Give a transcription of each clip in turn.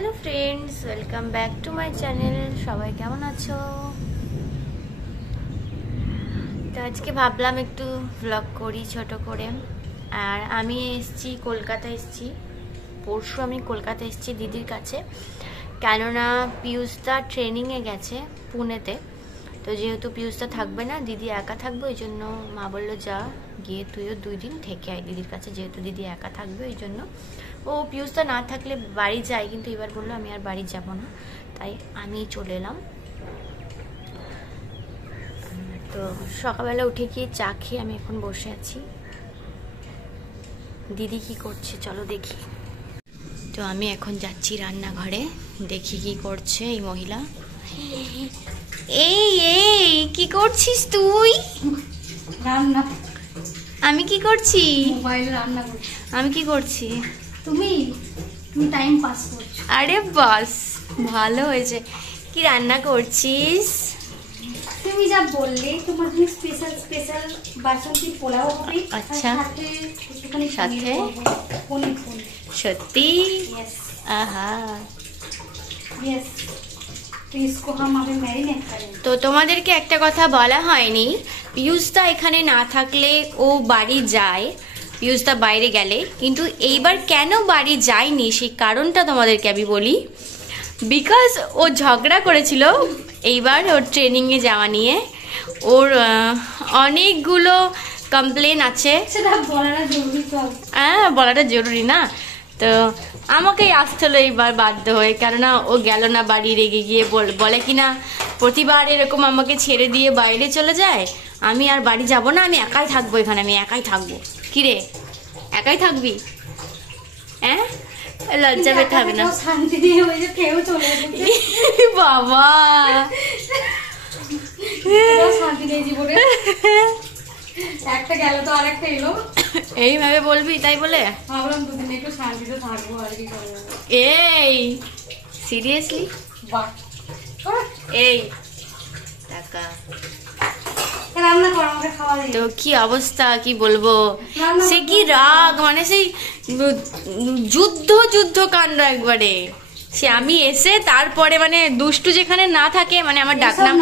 Hello friends, welcome back to my channel. সবাই কেমন আছো? তো আজকে ভাবলাম একটু ব্লগ করি ছোট করে। আর আমি এসেছি কলকাতা, এসেছি পরশু। আমি কলকাতা এসেছি দিদির কাছে, কেননা পিয়ুষদা ট্রেনিংয়ে গেছে পুনেতে। তো যেহেতু পিয়ুষদা থাকবে না, দিদি একা থাকবে, ওই জন্য মা বললো যা গিয়ে তুইও 2 দিন থেকে আয় দিদির কাছে, যেহেতু দিদি একা থাকবে। ওই জন্য ও পিয়ুষদা না থাকলে বাড়ি যায়, কিন্তু এবার বললো আমি আর বাড়ি যাব না, তাই আমি চলে এলাম। তো সকালবেলা উঠে গিয়ে চা খেয়ে আমি এখন বসে আছি। দিদি কি করছে চলো দেখি। তো আমি এখন যাচ্ছি রান্নাঘরে, দেখি কি করছে এই মহিলা। এই এই কি করছিস তুই? রান্না। আমি কি করছি? মোবাইলে রান্না করছি। আমি কি করছি? তুমি টাইম পাস করছো। আরে বাস, ভালো হয়েছে। কি রান্না করছিস? তুমি যা বললে তোমার জন্য স্পেশাল স্পেশাল বাসন্তী পোলাও হবে। আচ্ছা, সাথে একটুখানি সাথে পনির। সত্যি? यस আহা। यस, तो इसको हम अभी मैरिनेट करेंगे। তো তোমাদেরকে একটা কথা বলা হয়নি, পিয়ুষদা এখানে না থাকলে ও বাড়ি যায়, পিয়ুষদা বাইরে গেলে। কিন্তু এইবার কেন বাড়ি যায়নি সেই কারণটা তোমাদেরকে আমি বলি। বিকজ ও ঝগড়া করেছিল এইবার ওর ট্রেনিংয়ে যাওয়া নিয়ে। ওর অনেকগুলো কমপ্লেন আছে। সেটা বলাটা জরুরি তো। হ্যাঁ, বলাটা জরুরি না। তো আমাকেই আসতে হলো এইবার বাধ্য হয়ে, কেননা ও গেল না বাড়ি, রেগে গিয়ে বলে কিনা প্রতিবার এরকম আমাকে ছেড়ে দিয়ে বাইরে চলে যায়, আমি আর বাড়ি যাব না, আমি একাই থাকবো এখানে, আমি একাই থাকবো। কিরে, একাই থাকবি? হ্যাঁ, লজ্জা পেতে হবে না। শান্তি দিয়ে ওই যে কেউ চলে এসেছে। বাবা, শান্তি নেই জীবনে। একটা গেল তো আরেকটা এলো। এইভাবে বলবি তাই বলে? ভাবলাম দুদিন একটু শান্তিতে থাকবো আর কি করবো। এই সিরিয়াসলি? বাহ, এই টাকা রান্না কর, আমাকে খাওয়া দিই। তো কি অবস্থা, কি বলবো, সে কি রাগ, মানে সেই যুদ্ধ কাণ্ড একবারে। সে আমি এসে তারপরে মানে দুষ্টু যেখানে না থাকে, মানে আমার ডাকনাম,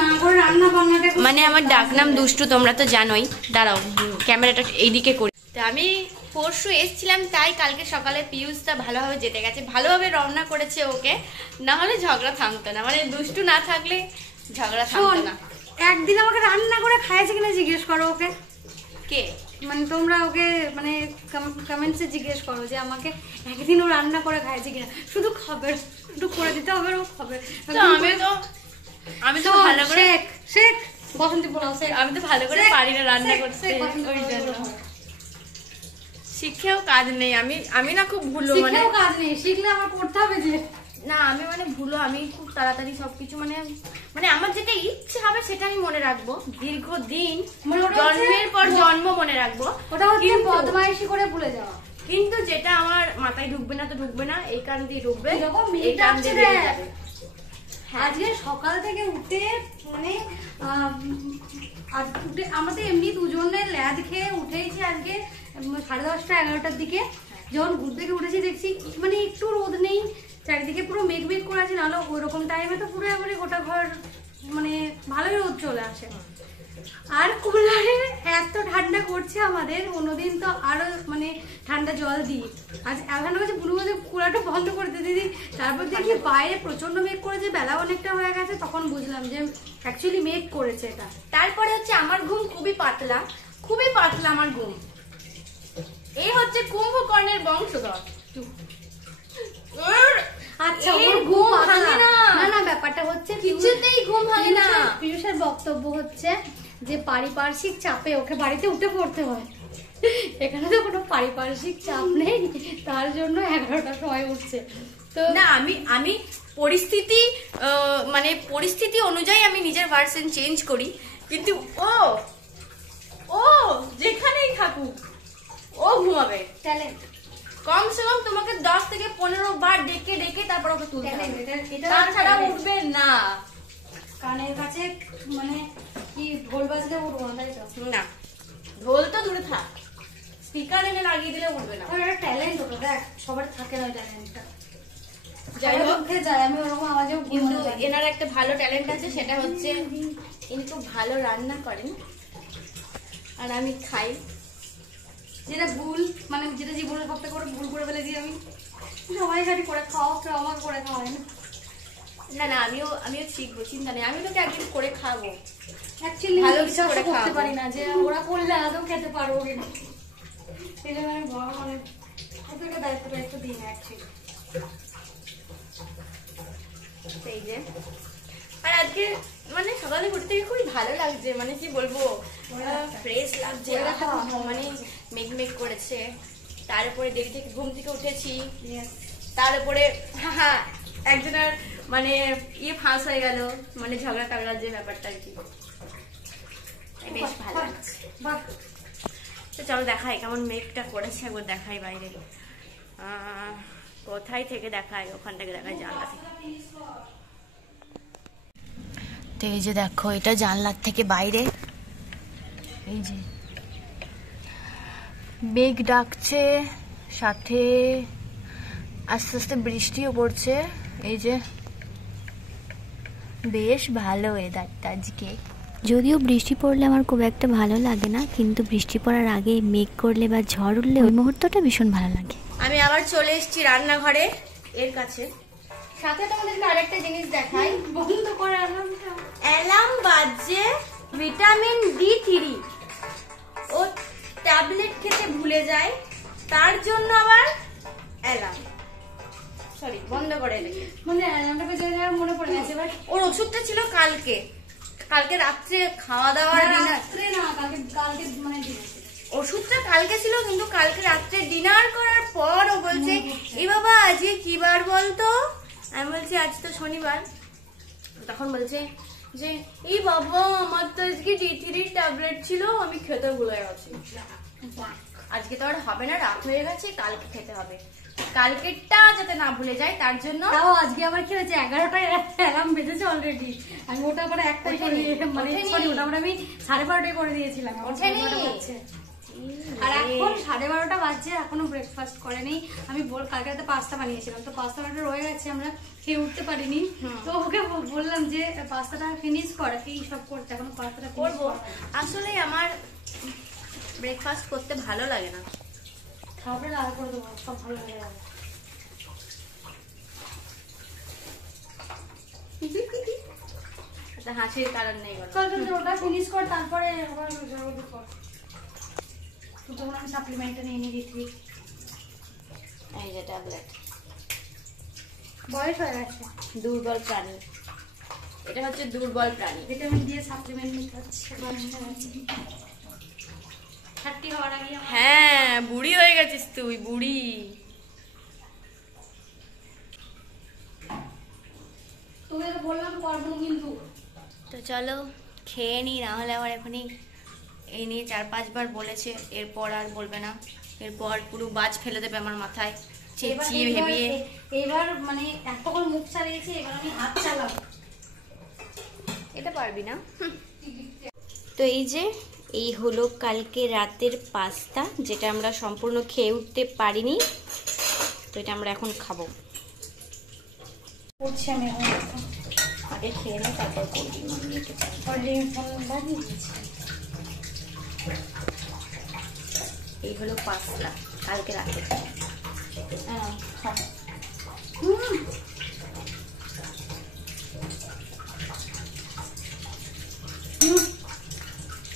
মানে আমার ডাকনাম দুষ্টু, তোমরা তো জানোই। দাঁড়াও ক্যামেরাটা এইদিকে করি। তো আমি পরশু এসেছিলাম, তাই কালকে সকালে পিয়ুষদা ভালোভাবে যেতে গেছে, ভালোভাবে রওনা করেছে ওকে, না হলে ঝগড়া থামতো না, মানে দুষ্টু না থাকলে ঝগড়া থামতো না। একদিন আমাকে রান্না করে খাইছে কিনা জিজ্ঞেস করো ওকে। কে? মানে তোমরা ওকে মানে কমেন্টসে জিজ্ঞেস করো যে আমাকে একদিন ও রান্না করে খাইছে কিনা। শুধু খাবার একটু করে দিতে হবে, ও খাবে। আমি তো ভালো করে শেখ বসন্তী পোলাও শেখ। আমি তো ভালো করে পারি না রান্না করতে, ওই জন্য শিখেও কাজ নেই। আমি না খুব ভুলো, মানে কাজ নেই, শিখলে আমার করতে হবে যে না, আমি মানে ভুলো, আমি খুব তাড়াতাড়ি সবকিছু মানে আমার যেটা ইচ্ছে হবে সেটা আমি মনে রাখবো, দীর্ঘদিন জন্মের পর জন্ম মনে রাখবো। ওটা হচ্ছে বদমাইশি করে ভুলে যাওয়া। কিন্তু যেটা আমার মাথায় ঢুকবে না তো ঢুকবে না, এই কান দিয়ে ঢুকবে, এই কান দিয়ে বেরিয়ে যাবে। আজকে সকাল থেকে উঠে মানে আমাদের এমনি দুজনে ল্যাদ খেয়ে উঠেছি আজকে 10:30 11টার দিকে। যখন ঘুর থেকে উঠেছি দেখছি মানে একটু রোদ নেই, চারিদিকে পুরো মেঘ করে আছে। নাহলে ওইরকম টাইমে তো পুরো এবারে গোটা ঘর মানে ভালোই রোদ চলে আসে। আর কুলারে এত ঠান্ডা করছে আমাদের, অন্যদিন তো আরো মানে ঠান্ডা জল দিই। আজ এখন কাছে বুড়ো বলছে কুলারটা বন্ধ করে দিই দিদি। তারপর দেখি বাইরে প্রচন্ড মেঘ করেছে, বেলা অনেকটা হয়ে গেছে, তখন বুঝলাম যে অ্যাকচুয়ালি মেঘ করেছে এটা। তারপরে হচ্ছে আমার ঘুম খুবই পাতলা আমার ঘুম। এই হচ্ছে কুম্ভকর্ণের বংশধর। আচ্ছা, ওর ঘুম ভাঙে না। না, ব্যাপারটা হচ্ছে কিছুতেই ঘুম ভাঙে না। পিয়ুষের বক্তব্য হচ্ছে যে পারিপার্শ্বিক চাপে ওকে বাড়িতে উঠে পড়তে হয়। এখানে তো কোনো পারিপার্শ্বিক চাপ নেই, তার জন্য 11টার সময় উঠছে। তো না, আমি পরিস্থিতি অনুযায়ী আমি নিজের ভার্সন চেঞ্জ করি, কিন্তু ও যেখানেই থাকুক ও ঘুমাবে। ট্যালেন্ট। কমসে কম তোমাকে 10 থেকে 15 বার ডেকে তারপর ওকে তুলতে হবে, তাছাড়া উঠবে না। কানের কাছে মানে কি ঢোল বাজলে উঠবো না, তাই তো? না, ঢোল তো দূরে থাক, স্পিকার এনে লাগিয়ে দিলে উঠবে না। ট্যালেন্ট ওটা, দেখ সবার থাকে না ট্যালেন্টটা। যাই হোক যায়, আমি ওরকম আওয়াজেও কিন্তু এনার একটা ভালো ট্যালেন্ট আছে, সেটা হচ্ছে ইনি খুব ভালো রান্না করেন আর আমি খাই। যেটা ভুল, মানে যেটা জীবনে সবথেকে করে ভুল করে ফেলেছি আমি, সবাই খালি করে খাওয়া, কেউ আমাকে করে খাওয়ায় না। না না, আমিও শিখবো, চিন্তা নেই, আমি তোকে একদিন করে খাবো। অ্যাকচুয়ালি ভালো বিশ্বাস করে করতে খাওয়াবো। পারি না যে ওরা করলে আদৌ খেতে পারবো কিনা, সেই জন্য আমি মানে ওদেরকে দায়িত্ব দিই না অ্যাকচুয়ালি। সেই যে, আর আজকে মানে সকালে ঘুরতে গিয়ে খুবই ভালো লাগছে, মানে কি বলবো, ফ্রেশ লাগছে, মানে মেঘ করেছে। তারপরে দেরি থেকে ঘুম থেকে উঠেছি, তার উপরে একজনের মানে ফাঁস হয়ে গেল, মানে ঝগড়া টাগড়ার যে ব্যাপারটা আর কি, বেশ ভালো লাগছে। তো চলো দেখাই কেমন মেঘটা করেছে, একবার দেখাই বাইরে। কোথায় থেকে দেখায়, ওখান থেকে দেখায় জানলা থেকে। তো এই যে দেখো, এটা জানলার থেকে বাইরে, এই যে মেঘ ডাকছে, সাথে আস্তে আস্তে বৃষ্টিও পড়ছে। এই যে বেশ ভালো ওয়েদারটা আজকে। যদিও বৃষ্টি পড়লে আমার খুব একটা ভালো লাগে না, কিন্তু বৃষ্টি পড়ার আগে মেঘ করলে বা ঝড় উঠলে ওই মুহূর্তটা ভীষণ ভালো লাগে। আমি আবার চলে এসেছি রান্নাঘরে এর কাছে, সাথে তোমাদেরকে আরেকটা জিনিস দেখাই। বন্ধ করে অ্যালার্ম বাজছে ভিটামিন D3, ও ট্যাবলেট খেতে ভুলে যায়, তার জন্য আবার অ্যালার্ম, সরি বন্ধ করে রেখে, মানে অ্যালার্মটা বেজে গেলে মনে পড়ে গেছে। এবার ওর ওষুধটা ছিল কালকে রাত্রে খাওয়া দাওয়ার রাত্রে না, কালকে মানে ওষুধটা কালকে ছিল, কিন্তু কালকে রাত্রে ডিনার করার পর ও বলছে, এ বাবা আজকে কি বার বলতো? আমি বলছি আজ তো শনিবার। তখন বলছে যে এই বাবা আমার তো আজকে D3 ট্যাবলেট ছিল, আমি খেতে ভুলে গেছি। আজকে তো আর হবে না, রাত হয়ে গেছে, কালকে খেতে হবে, কালকেরটা যাতে না ভুলে যায় তার জন্য। তাও আজকে আবার কি হয়েছে, 11টায় অ্যালার্ম বেজেছে অলরেডি, আমি ওটা আবার একটাই করে মানে সরি ওটা আবার আমি 12:30টায় করে দিয়েছিলাম। আর এখন 12:30টা বাজছে, এখনো ব্রেকফাস্ট করেনি। আমি কালকে রাতে পাস্তা বানিয়েছিলাম, তো পাস্তাটা রয়ে গেছে, আমরা খেয়ে উঠতে পারিনি। তো ওকে বললাম যে পাস্তাটা ফিনিশ কর, কি সব করতে, এখন পাস্তাটা করবো। আসলে আমার ব্রেকফাস্ট করতে ভালো লাগে না, খাবারটা আর করে দেবো, সব ভালো লাগে। হাসির কারণ নেই, ওটা ফিনিশ কর, তারপরে তখন আমি সাপ্লিমেন্টটা নিয়ে নিয়ে দিচ্ছি। এই যে ট্যাবলেট, বয়স হয়ে গেছে, দুর্বল প্রাণী, এটা হচ্ছে দুর্বল প্রাণী, ভিটামিন দিয়ে সাপ্লিমেন্ট নিতে হচ্ছে। বয়স হয়ে গেছে, 30 হওয়ার আগে। হ্যাঁ বুড়ি হয়ে গেছিস তুই, বুড়ি। তোকে তো বললাম করবো কিন্তু। তো চলো খেয়ে নি, না হলে আবার এখনই এই নিয়ে 4-5 বার বলেছে, এরপর আর বলবে না, এরপর পুরো বাজ ফেলে দেবে আমার মাথায়, চেঁচিয়ে ভেবিয়ে। এবার মানে এতক্ষণ মুখ চালিয়েছি, এবার আমি হাত চালাবো। এটা পারবি না। তো এই হলো কালকে রাতের পাস্তা, যেটা আমরা সম্পূর্ণ খেয়ে উঠতে পারিনি, তো এটা আমরা এখন খাবো। করছি আমি এখন, আগে খেয়ে নে, তারপর করবি। এই হলো পাস্তা কালকে রাতে।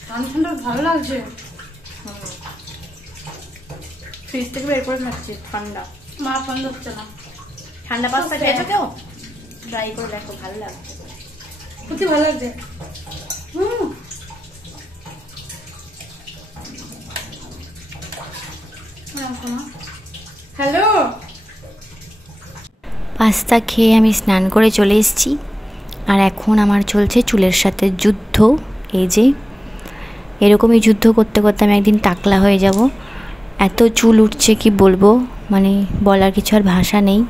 ঠান্ডা ভালো লাগছে, ফ্রিজ থেকে বের করে খাচ্ছি, ঠান্ডা। মা ঠান্ডা হচ্ছে না। ঠান্ডা পাস্তা খেয়েছো কেউ? ট্রাই করে দেখো, ভালো লাগছে, সত্যি ভালো লাগছে। হ্যালো, পাস্তা খেয়ে আমি স্নান করে চলে এসেছি, আর এখন আমার চলছে চুলের সাথে যুদ্ধ। এই যে এরকমই যুদ্ধ করতে করতে আমি একদিন টাকলা হয়ে যাব, এত চুল উঠছে কি বলবো, মানে বলার কিছু আর ভাষা নেই।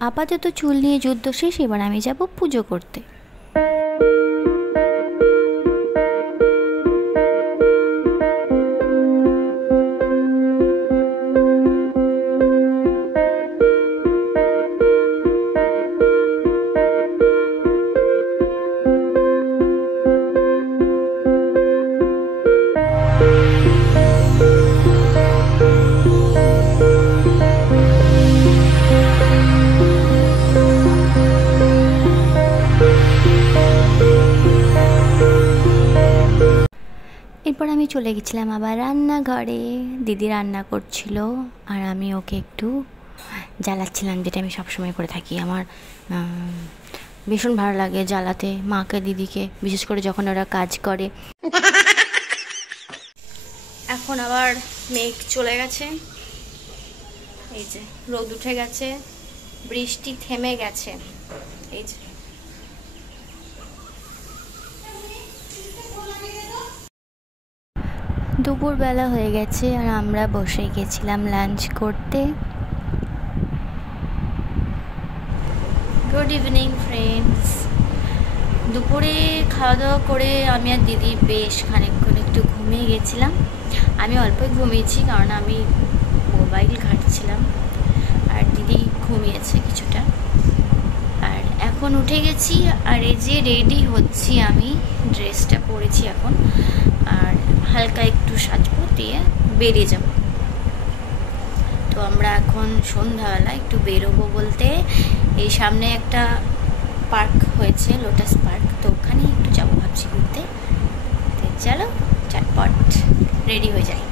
আপাতত চুল নিয়ে যুদ্ধ শেষ, এবার আমি যাব পুজো করতে। চলে গেছিলাম আবার রান্নাঘরে। দিদি রান্না করছিল আর আমি ওকে একটু জ্বালাচ্ছিলাম, যেটা আমি সবসময় করে থাকি। আমার ভীষণ ভালো লাগে জ্বালাতে মাকে দিদিকে, বিশেষ করে যখন ওরা কাজ করে। এখন আবার মেঘ চলে গেছে, এই যে রোদ উঠে গেছে, বৃষ্টি থেমে গেছে। এই যে দুপুরবেলা হয়ে গেছে আর আমরা বসে গেছিলাম লাঞ্চ করতে। Good evening friends. দুপুরে খাওয়া দাওয়া করে আমি আর দিদি বেশ খানিকক্ষণ একটু ঘুমিয়ে গেছিলাম। আমি অল্পই ঘুমিয়েছি, কারণ আমি মোবাইল ঘাঁটছিলাম, আর দিদি ঘুমিয়েছে কিছুটা। আর এখন উঠে গেছি, আর এই যে রেডি হচ্ছি, আমি ড্রেসটা পরেছি এখন, আর হালকা একটু সাজবো, দিয়ে বেরিয়ে যাব। তো আমরা এখন সন্ধ্যাবেলা একটু বেরোবো বলতে, এই সামনে একটা পার্ক হয়েছে, লোটাস পার্ক, তো ওখানে একটু যাবো ভাবছি ঘুরতে। তো চলো চটপট রেডি হয়ে যাই।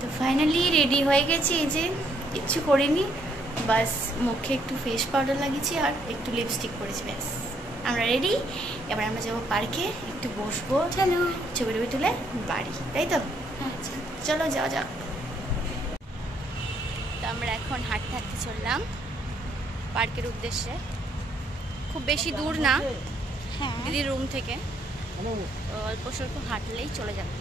তো ফাইনালি রেডি হয়ে গেছি, এই যে কিচ্ছু করিনি, বাস মুখে একটু ফেস পাউডার লাগিয়েছি আর একটু লিপস্টিক পরেছি, ব্যাস আমরা রেডি। এবার আমরা যাবো পার্কে, একটু বসবো, চলো ছবি টবি তুলে বাড়ি, তাই তো? আচ্ছা চলো যাওয়া যাক। তো আমরা এখন হাঁটতে হাঁটতে চললাম পার্কের উদ্দেশ্যে। খুব বেশি দূর না দিদির রুম থেকে, তো অল্প স্বল্প হাঁটলেই চলে যাবে।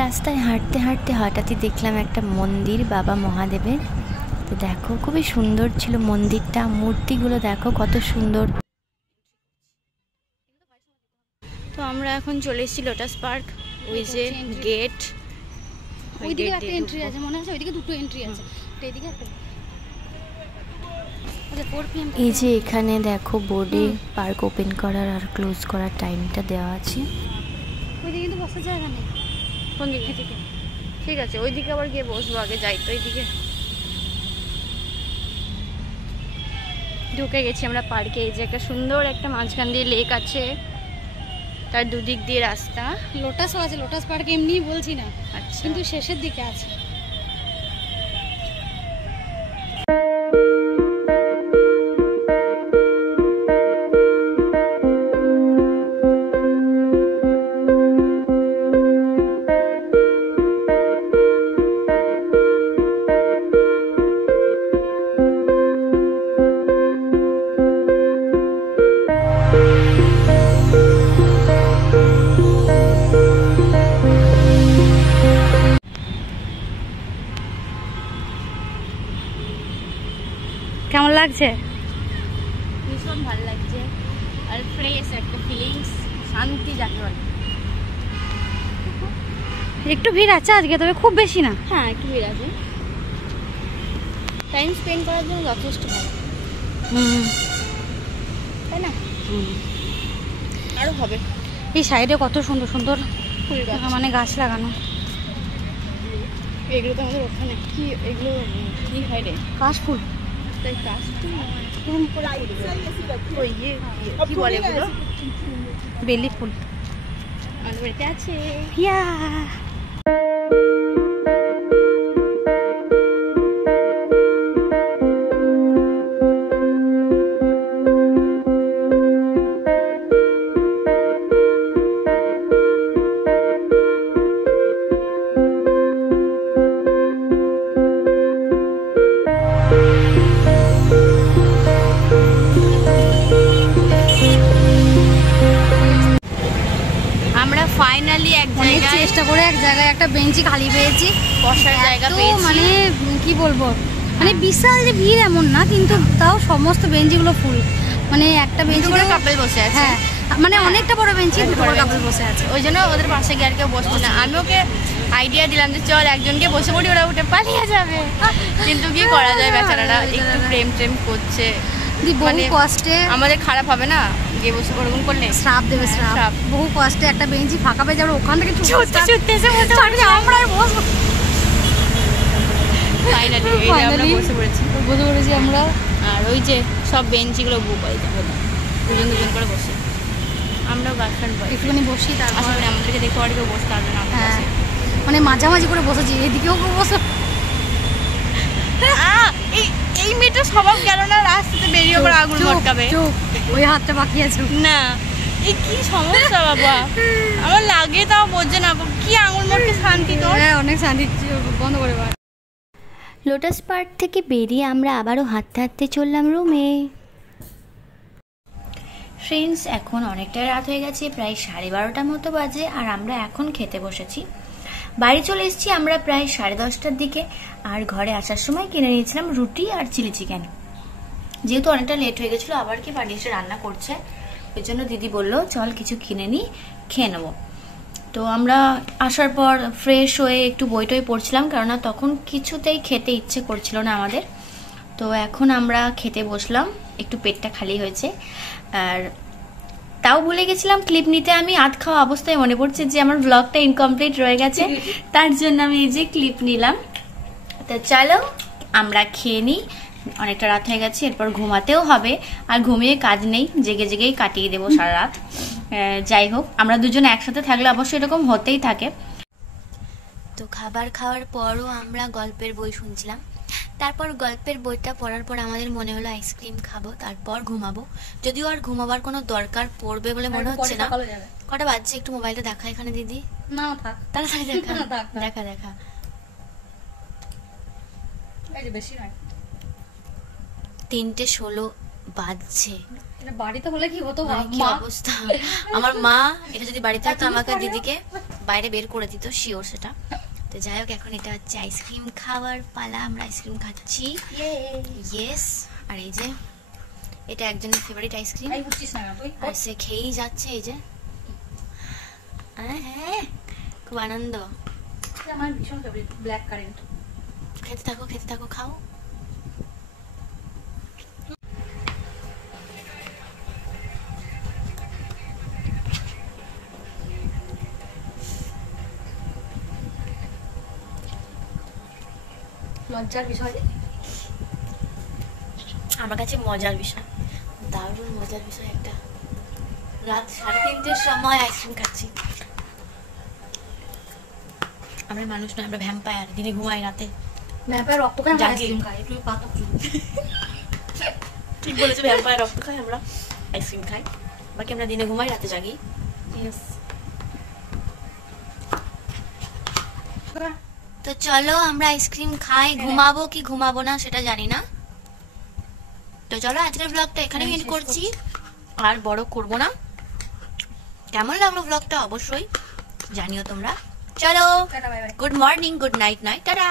রাস্তায় হাঁটতে হাঁটতে হঠাৎই দেখলাম একটা মন্দির বাবা মহাদেবের। তো দেখো খুবই সুন্দর ছিল মন্দিরটা, মূর্তিগুলো দেখো কত সুন্দর। তো আমরা এখন চলে এসেছি লোটাস পার্ক, ওই যে গেট, ওইদিকে একটা এন্ট্রি আছে মনে আছে, ওইদিকে দুটো এন্ট্রি আছে, এইদিকে একটা। এই যে এখানে দেখো বোর্ডে পার্ক ওপেন করার আর ক্লোজ করার টাইমটা দেওয়া আছে। ওইদিকে কিন্তু বসার জায়গা নেই। কোন দিকে থেকে? ঠিক আছে, ওইদিকে আবার গিয়ে বসবো, আগে যাই তো এইদিকে। ঢুকে গেছি আমরা পার্কে। এই যে একটা সুন্দর একটা মাঝখান দিয়ে লেক আছে, তার দুদিক দিয়ে রাস্তা। লোটাসও আছে, লোটাস পার্ক এমনিই বলছি না, আচ্ছা, কিন্তু শেষের দিকে আছে। কেমন লাগছে? ভীষণ ভালো লাগছে, আর ফ্রেশ একটা ফিলিংস, শান্তি যাকে বলে। একটু ভিড় আছে আজকে, তবে খুব বেশি না। হ্যাঁ একটু ভিড় আছে, টাইম স্পেন্ড করার জন্য যথেষ্ট ভালো, তাই না? আরো হবে। এই সাইডে কত সুন্দর সুন্দর ফুল গাছ, মানে গাছ লাগানো। এগুলো তো আমাদের ওখানে কি, এগুলো কি হয় রে? কাশফুল। তাই কাশফুল ওই কি বলে এগুলো? বেলি ফুল আমাদের বাড়িতে আছে। ইয়া ফাইনালি এক জায়গায় চেষ্টা করে এক জায়গায় একটা বেঞ্চি খালি পেয়েছি, বসার জায়গা পেয়েছি। মানে কি বলবো, মানে বিশাল যে ভিড় এমন না, কিন্তু তাও সমস্ত বেঞ্চিগুলো ফুল। মানে একটা বেঞ্চি করে কাপল বসে আছে। হ্যাঁ, মানে অনেকটা বড় বেঞ্চি, দুটো বড় কাপল বসে আছে। ওই জন্য ওদের পাশে গিয়ে আর কেউ বসছে না। আমি ওকে আইডিয়া দিলাম যে চল একজনকে বসে পড়ি, ওরা উঠে পালিয়ে যাবে, কিন্তু কি করা যায়, বেচারারা একটু প্রেম প্রেম করছে। বহু কষ্টে আমাদের খারাপ হবে না গিয়ে বসে ওরকম করলে? শ্রাপ দেবে, শ্রাপ। বহু কষ্টে একটা বেঞ্চি ফাঁকা পেয়ে যাবে, ওখান থেকে ছুটতে ছুটতে এসে বলতে পারছি আমরা আর বসবো। ফাইনালি আমরা বসে পড়েছি আমরা। আর ওই যে সব বেঞ্চিগুলো বুক হয়ে যাবে, দুজন দুজন করে বসে। আমরাও গার্লফ্রেন্ড বয়। একটুখানি বসি, তারপর আসলে আমাদেরকে দেখে আর কেউ বসতে পারবে না। হ্যাঁ মানে মাঝামাঝি করে বসেছি, এদিকেও বসো। এই মেয়েটা স্বভাব কেন না রাস্তাতে বেরিয়ে পড়ে আগুন ভটকাবে। ওই হাতটা বাকি আছে না, এই কি সমস্যা বাবা, আমার লাগে তাও বোঝে না, কি আঙুল মোটকে শান্তি তোর। হ্যাঁ অনেক শান্তি, বন্ধ করে বার। লোটাস পার্ক থেকে বেরিয়ে আমরা আবারও হাঁটতে হাঁটতে চললাম রুমে। ফ্রেন্ডস, এখন অনেকটাই রাত হয়ে গেছে, প্রায় 12:30 মতো বাজে, আর আমরা এখন খেতে বসেছি। বাড়ি চলে এসেছি আমরা প্রায় 10:30টার দিকে, আর ঘরে আসার সময় কিনে নিয়েছিলাম রুটি আর চিলি চিকেন। যেহেতু অনেকটা লেট হয়ে গেছিলো, আবার কি বাড়ি এসে রান্না করছে, ওই জন্য দিদি বললো চল কিছু কিনে নিই, খেয়ে নেবো। তো আমরা আসার পর ফ্রেশ হয়ে একটু বই টই পড়ছিলাম, কেননা তখন কিছুতেই খেতে ইচ্ছে করছিল না আমাদের। তো এখন আমরা খেতে বসলাম, একটু পেটটা খালি হয়েছে। আর তাও ভুলে গেছিলাম ক্লিপ নিতে, আমি আধ খাওয়া অবস্থায় মনে পড়ছে যে আমার ব্লগটা ইনকমপ্লিট রয়ে গেছে, তার জন্য আমি এই যে ক্লিপ নিলাম। তো চলো আমরা খেয়ে নিই, অনেকটা রাত হয়ে গেছে, এরপর ঘুমাতেও হবে, আর ঘুমিয়ে কাজ নেই, জেগে জেগেই কাটিয়ে দেবো সারা রাত। যাই হোক, আমরা দুজনে একসাথে থাকলে অবশ্যই এরকম হতেই থাকে। তো খাবার খাওয়ার পরও আমরা গল্পের বই শুনছিলাম। তারপর গল্পের বইটা পড়ার পর আমাদের মনে হলো আইসক্রিম খাবো, তারপর ঘুমাবো। যদিও আর ঘুমাবার কোনো দরকার পড়বে বলে মনে হচ্ছে না। কটা বাজছে একটু মোবাইলটা দেখা এখানে দিদি। না থাক, তাড়াতাড়ি দেখা দেখা দেখা। বেশি নয়, 3:16 বাজছে। বাড়িতে হলে কি হতো, কি অবস্থা। আমার মা এটা যদি বাড়িতে হতো আমাকে দিদিকে বাইরে বের করে দিত, শিওর সেটা। তো যাই হোক, এখন এটা হচ্ছে আইসক্রিম খাওয়ার পালা, আমরা আইসক্রিম খাচ্ছি। ইয়েস, আর এই যে এটা একজনের ফেভারিট আইসক্রিম, আর সে খেয়েই যাচ্ছে। এই যে হ্যাঁ, খুব আনন্দ। আমার ভীষণ ফেভারিট ব্ল্যাক কারেন্ট। খেতে থাকো খেতে থাকো, খাও। লজ্জার বিষয়, আমার কাছে মজার বিষয়, দারুণ মজার বিষয় একটা। রাত 3:30টার সময় আইসক্রিম খাচ্ছি। আমরা মানুষ নয়, আমরা ভ্যাম্পায়ার, দিনে ঘুমাই, রাতে ভ্যাম্পায়ার রক্ত খায়, জাগি। আইসক্রিম খায়, একটু পাতা। ঠিক বলেছো, ভ্যাম্পায়ার রক্ত খাই, আমরা আইসক্রিম খাই, বাকি আমরা দিনে ঘুমাই, রাতে জাগি। তো চলো আমরা আইসক্রিম খাই, ঘুমাবো কি ঘুমাবো না সেটা জানি না। তো চলো আজকের ব্লগটা এখানে এন্ড করছি, আর বড় করব না। কেমন লাগলো ব্লগটা অবশ্যই জানিও তোমরা। চলো, good morning, good night, tata.